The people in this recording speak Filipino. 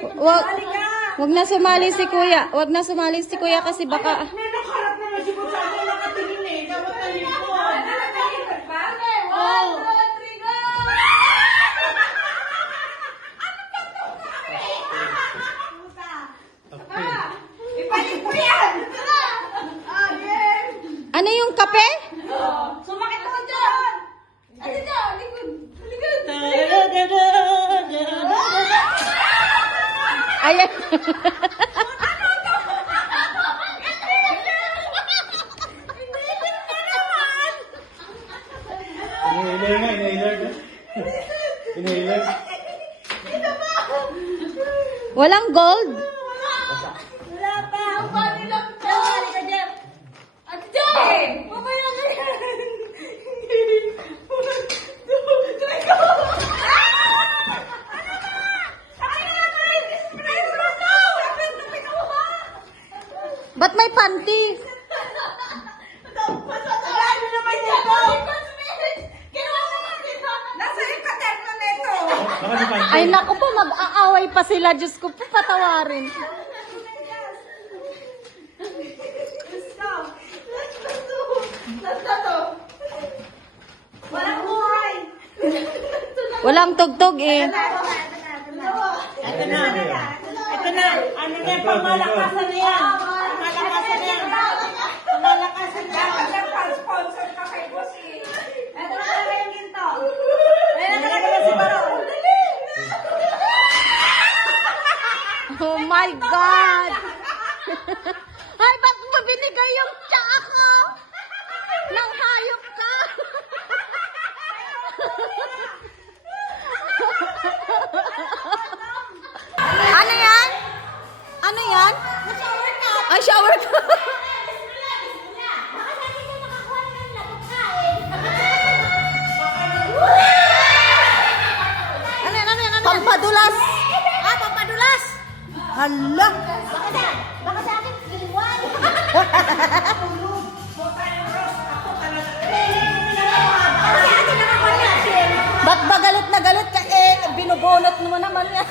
Wag, wag na sumali si kuya. Wag na sumali si kuya kasi baka... Nakaharap naman si Kuya Sabi, nakatingin eh. Dapat nalito. Ipalit mo yan! Ano yung kape? Sumakit ako dyan! Ate dyan, likod. Likod. Ayan. Inhaler nga, inhaler ka. Inhaler. Walang gold? Wala pa. Ang bali lang ito. Halika dyan. Ate dyan. Mamaya na yan. Ba't may panty? Baka di pa. Ay naku po, mag-aaway pa sila. Diyos ko po, patawarin. Walang buhay. Walang tugtog eh. Ito na. Ito na. Ano na yung pamalakasan na yan? Pamalakasan na yan. Pamalakasan na yan. Nagpa-sponsor ka kay Boss eh. Ito na talaga yung ginto. Ayun na talaga si Barong. Oh my God! Ay, ba't mo binigay yung tsaa ko? Nang hayop ka! Ano yan? Ano yan? Ay, shower ka! Ano yan, ano yan, ano yan? Pampadulas! Ah, pampadulas. Hala! Baka sa akin, iwan. Kasi ate nakakuha niya. Ba't ba galit na galit ka eh? Binubunot mo naman yan.